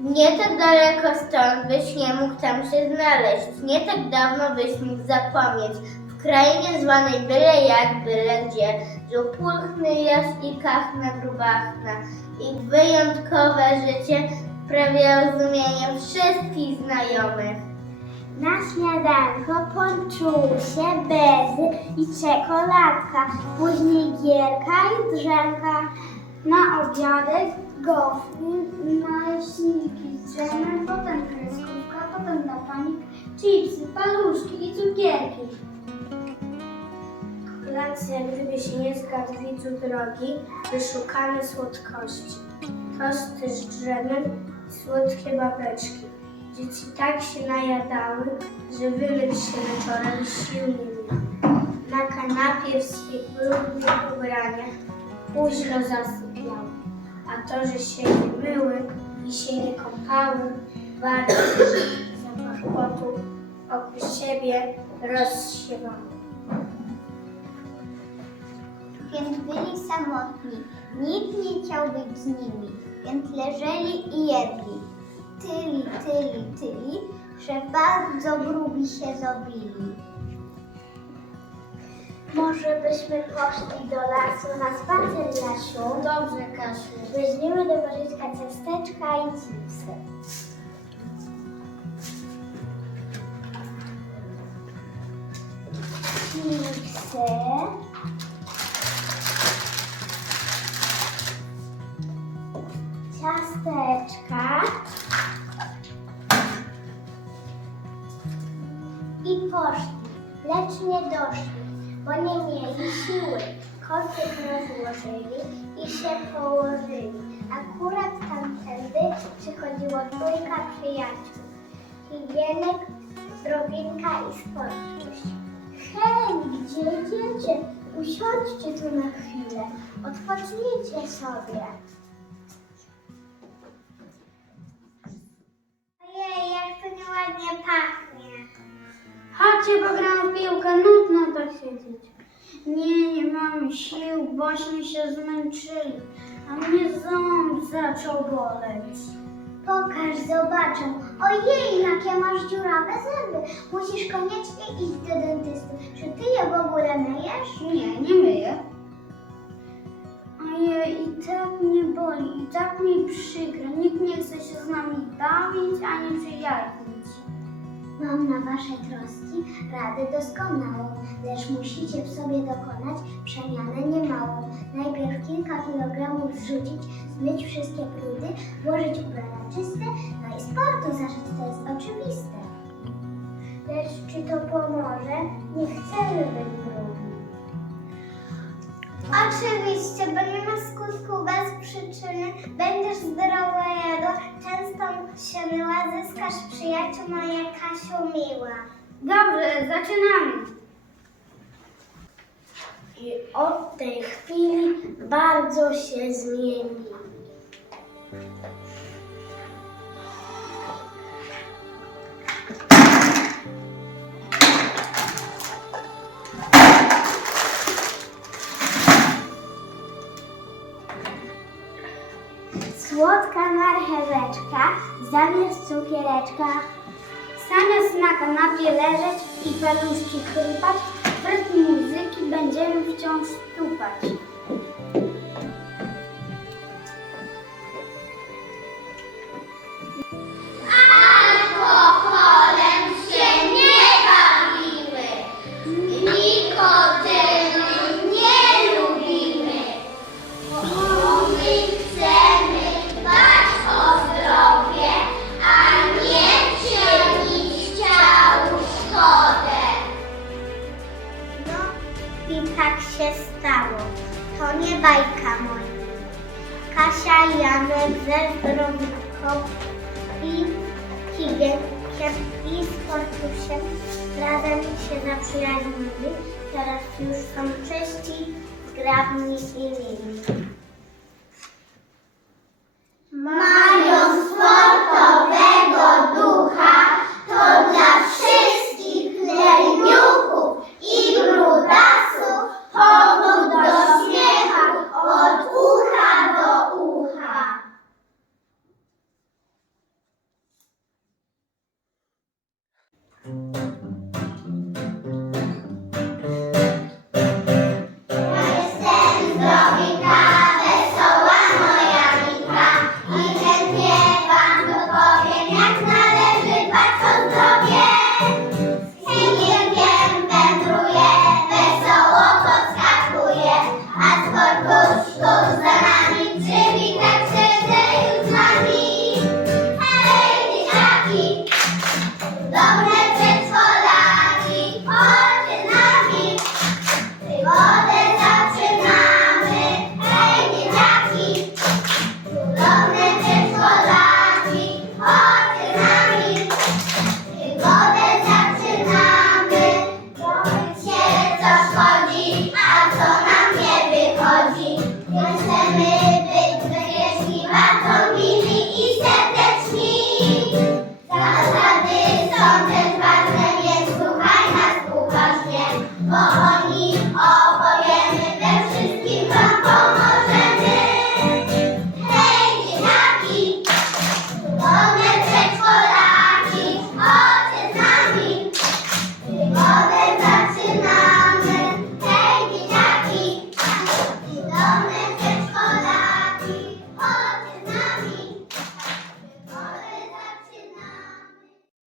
Nie tak daleko stąd byś nie mógł tam się znaleźć. Nie tak dawno byś mógł zapomnieć. W krainie zwanej byle jak, byle gdzie, żył pulchny i kachna grubachna. Ich wyjątkowe życie prawie rozumienie wszystkich znajomych. Na śniadanko ponczusie, bezy i czekoladka, później gierka i drzemka. Na obiadek gofry, naleśniki z dżemem, potem kreskówka, potem dla panik chipsy, paluszki i cukierki. Kolację, gdyby się nie zgadł widzu drogi, wyszukane słodkości. Tosty z drzemem i słodkie babeczki. Dzieci tak się najadały, że wyleć się wieczorem miały. Na kanapie w swych brudnych ubraniach późno zasypiały. A to, że się nie myły i się nie kąpały, bardzo zapach potu oprócz siebie rozsiewały. Więc byli samotni, nikt nie chciał być z nimi, więc leżeli i jedli. Tyli, tyli, tyli, że bardzo grubi się zrobili. Może byśmy poszli do lasu na spacer, Jasiu? Dobrze, Kasiu. Weźmiemy do Bożyczka ciasteczka i chipsy. Chipsy. Ciasteczka. I poszli, lecz nie doszli, bo nie mieli siły. Kocyk rozłożyli i się położyli. Akurat tamtędy przychodziło trójka przyjaciół. Higienek, Zdrowinka i Sportkuś. Hej, gdzie idziecie? Usiądźcie tu na chwilę. Odpocznijcie sobie. Ojej, jak to nieładnie pachnie. Chodźcie, pogramy w piłkę, nudno tak siedzieć. Mamy sił, bośmy się zmęczyli, a mnie ząb zaczął boleć. Pokaż, zobaczę. Ojej, jakie masz dziurawe zęby. Musisz koniecznie iść do dentysty. Czy ty je w ogóle myjesz? Nie, nie myję. Ojej, i tak mnie boli, i tak mi przykro. Nikt nie chce się z nami bawić, ani przyjaźnić. Mam na waszej troski radę doskonałą, lecz musicie w sobie dokonać przemianę niemałą. Najpierw kilka kilogramów zrzucić, zmyć wszystkie brudy, włożyć ubrania czyste, no i sportu zacząć, zyskasz przyjaciół, moja Kasiu miła. Dobrze, zaczynamy. I od tej chwili bardzo się zmieni. Słodka marcheweczka zamiast cukiereczka. Zamiast na kanapie leżeć i paluszki chrypać, w rytm muzyki będziemy wciąż stupać. I tak się stało. To nie bajka moja. Kasia i Janek ze zdrowitką i Higienkiem i Sportusiem razem się zaprzyjaźnili. Teraz już są czyści, zgrabni i mili. Pani opowiemy.